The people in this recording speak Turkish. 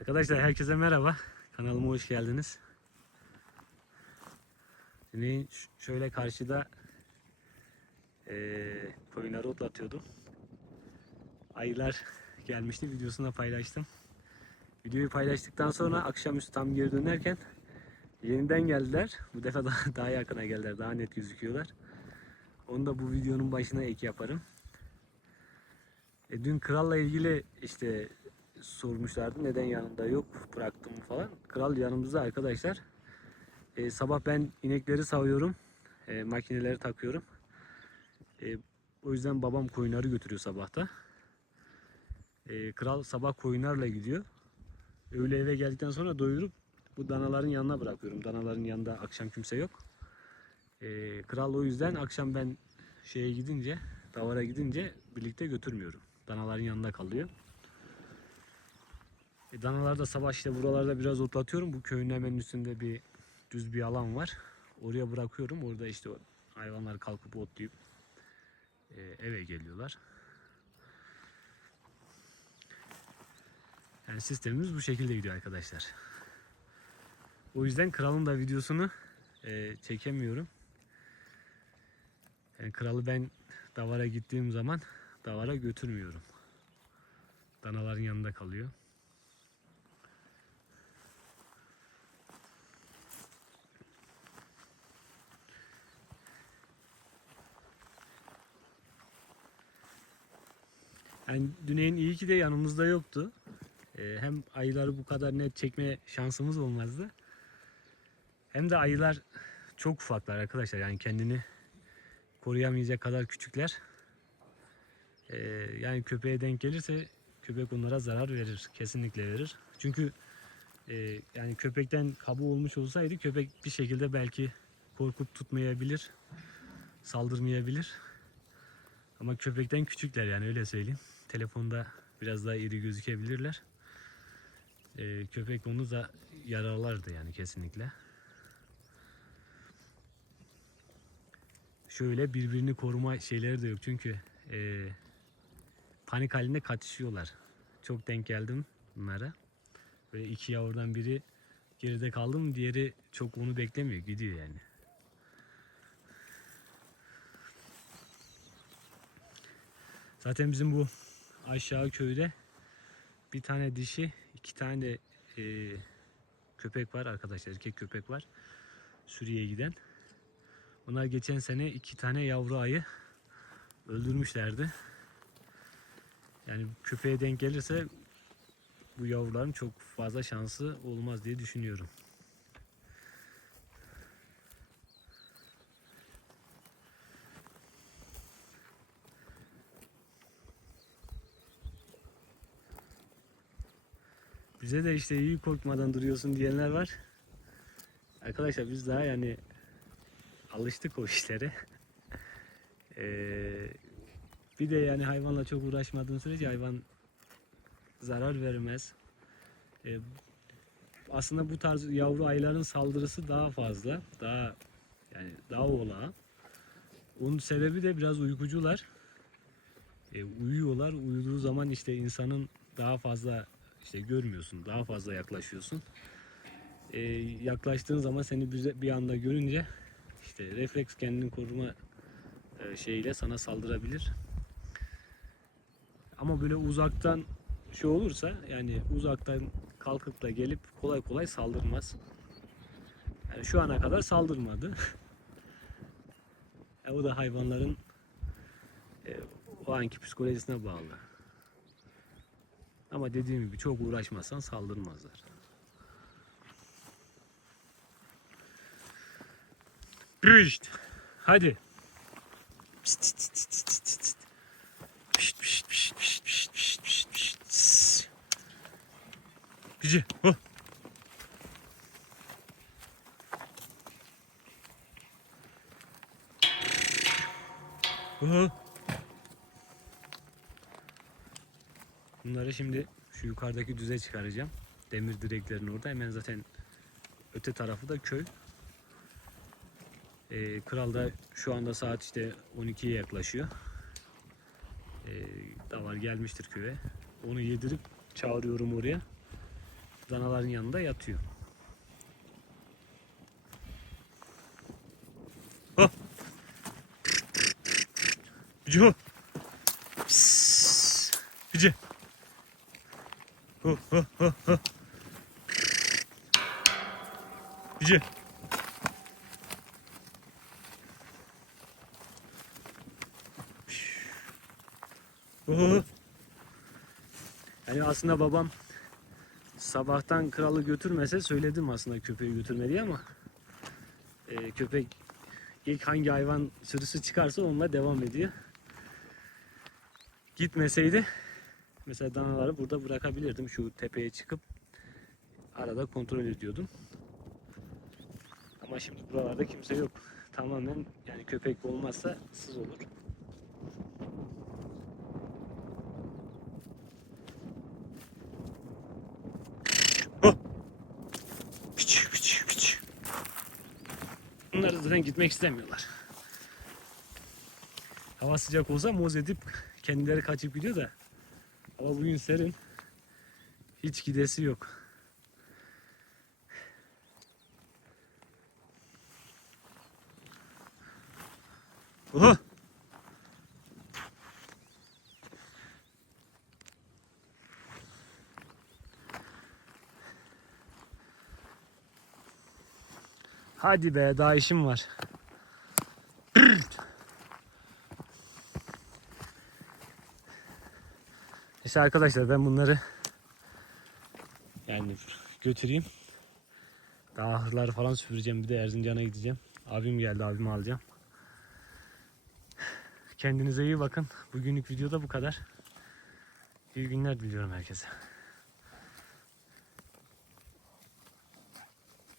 Arkadaşlar herkese merhaba. Kanalıma hoş geldiniz. Şimdi şöyle karşıda eee koyunları otlatıyordum. Ayılar gelmişti videosunu da paylaştım. Videoyu paylaştıktan sonra akşamüstü tam geri dönerken yeniden geldiler. Bu defa daha, daha yakına geldiler. Daha net gözüküyorlar. Onu da bu videonun başına ek yaparım. E, dün kralla ilgili işte sormuşlardı neden yanında yok bıraktım falan. Kral yanımızda arkadaşlar. E, sabah ben inekleri savuyorum. E, makineleri takıyorum. E, o yüzden babam koyunları götürüyor sabahta. E, kral sabah koyunlarla gidiyor. Öğle eve geldikten sonra doyurup bu danaların yanına bırakıyorum. Danaların yanında akşam kimse yok. E, kral o yüzden akşam ben şeye gidince, davara gidince birlikte götürmüyorum. Danaların yanında kalıyor. E, danalar da sabah işte buralarda biraz otlatıyorum. Bu köyün hemen üstünde bir düz bir alan var. Oraya bırakıyorum. Orada işte hayvanlar kalkıp otlayıp e, eve geliyorlar. Yani sistemimiz bu şekilde gidiyor arkadaşlar. O yüzden kralın da videosunu e, çekemiyorum. Yani kralı ben davara gittiğim zaman davara götürmüyorum. Danaların yanında kalıyor. Yani Düneyin iyi ki de yanımızda yoktu. Ee, hem ayıları bu kadar net çekme şansımız olmazdı. Hem de ayılar çok ufaklar arkadaşlar. Yani kendini koruyamayacak kadar küçükler. Ee, yani köpeğe denk gelirse köpek onlara zarar verir. Kesinlikle verir. Çünkü e, yani köpekten kabuğu olmuş olsaydı köpek bir şekilde belki korkup tutmayabilir. Saldırmayabilir. Ama köpekten küçükler yani öyle söyleyeyim. Telefonda biraz daha iri gözükebilirler. Ee, köpek onu da yaralardı yani kesinlikle. Şöyle birbirini koruma şeyleri de yok çünkü e, panik halinde kaçışıyorlar. Çok denk geldim bunlara. Böyle iki yavrudan biri geride kaldı mı diğeri çok onu beklemiyor gidiyor yani. Zaten bizim bu aşağı köyde bir tane dişi, iki tane de e, köpek var arkadaşlar. Erkek köpek var. Suriye'ye giden. Onlar geçen sene iki tane yavru ayı öldürmüşlerdi. Yani köpeğe denk gelirse bu yavruların çok fazla şansı olmaz diye düşünüyorum. Bize de işte iyi korkmadan duruyorsun diyenler var. Arkadaşlar biz daha yani alıştık o işlere. Ee, bir de yani hayvanla çok uğraşmadığın sürece hayvan zarar vermez. Ee, aslında bu tarz yavru ayıların saldırısı daha fazla. Daha yani daha olağan. Onun sebebi de biraz uykucular. Ee, uyuyorlar. Uyuduğu zaman işte insanın daha fazla işte görmüyorsun. Daha fazla yaklaşıyorsun. Ee, yaklaştığın zaman seni bir, anda görünce işte refleks kendini koruma e, şeyiyle sana saldırabilir. Ama böyle uzaktan şey olursa yani uzaktan kalkıp da gelip kolay kolay saldırmaz. Yani şu ana kadar saldırmadı. E, o da hayvanların e, o anki psikolojisine bağlı. Ama dediğim gibi çok uğraşmazsan saldırmazlar. Pişt. Hadi. Pişt, pişt, pişt, pişt, pişt, pişt. Pişt, pişt, pişt, pişt, pişt, pişt. Gücü. Oh. Oh. Bunları şimdi şu yukarıdaki düze çıkaracağım. Demir direklerin orada. Hemen zaten öte tarafı da köy. Ee, Kral da şu anda saat işte 12'ye yaklaşıyor. Ee, davar gelmiştir köye. Onu yedirip çağırıyorum oraya. danaların yanında yatıyor. Oh. Ho. Gücü. Oh. Yani aslında babam sabahtan kralı götürmese söyledim aslında köpeği götürme ama e, köpek ilk hangi hayvan sürüsü çıkarsa onunla devam ediyor. Gitmeseydi mesela danaları burada bırakabilirdim şu tepeye çıkıp arada kontrol ediyordum. Ama şimdi buralarda kimse yok. Tamamen yani köpek olmazsa sız olur. Küçük. Bunlar zaten gitmek istemiyorlar. Hava sıcak olsa moz edip kendileri kaçıp gidiyor da hava bugün serin. Hiç gidesi yok. Oha! Hadi be daha işim var. Neyse arkadaşlar ben bunları yani götüreyim. Daha ahırları falan süpüreceğim. Bir de Erzincan'a gideceğim. Abim geldi abimi alacağım. Kendinize iyi bakın. Bugünlük videoda bu kadar. İyi günler diliyorum herkese.